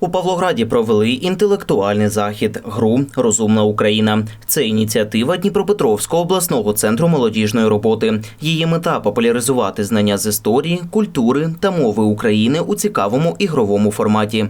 У Павлограді провели інтелектуальний захід Гру Розумна Україна. Це ініціатива Дніпропетровського обласного центру молодіжної роботи. Її мета популяризувати знання з історії, культури та мови України у цікавому ігровому форматі.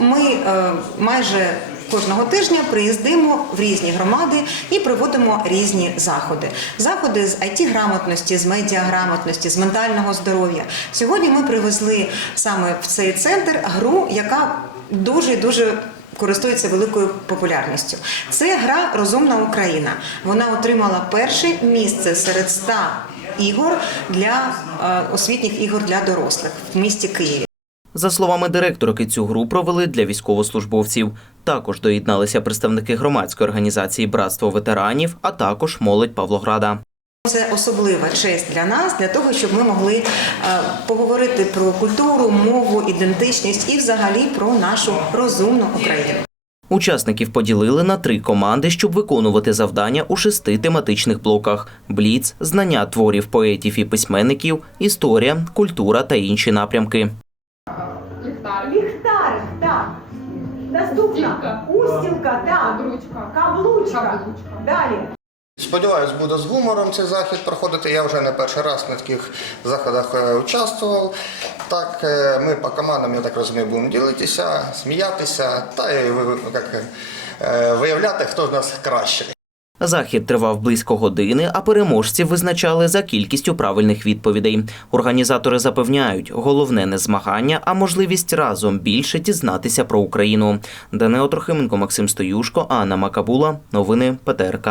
Ми е, майже кожного тижня приїздимо в різні громади і проводимо різні заходи. Заходи з it грамотності, з медіаграмотності, з ментального здоров'я. Сьогодні ми привезли саме в цей центр гру, яка дуже дуже. Користується великою популярністю. Це гра Розумна Україна. Вона отримала перше місце серед ста ігор для е, освітніх ігор для дорослих в місті Києві. За словами директорки, цю гру провели для військовослужбовців. Також доєдналися представники громадської організації Братство ветеранів, а також молодь Павлограда. Це особлива честь для нас, для того, щоб ми могли е, поговорити про культуру, мову, ідентичність і взагалі про нашу розумну Україну. Учасників поділили на три команди, щоб виконувати завдання у шести тематичних блоках: бліц, знання творів поетів і письменників, історія, культура та інші напрямки. Наступна. Устілка. Так. Каблучка. Каблучка. Каблучка. Далі. Сподіваюсь, буде з гумором цей захід проходити. Я вже не перший раз на таких заходах е, участвував. Так, е, ми по командам, я так розумію, будемо ділитися, сміятися та як, е, виявляти, хто з нас кращий. Захід тривав близько години, а переможців визначали за кількістю правильних відповідей. Організатори запевняють, головне не змагання, а можливість разом більше дізнатися про Україну. Данео Трохименко, Максим Стоюшко, Анна Макабула. Новини ПТРК.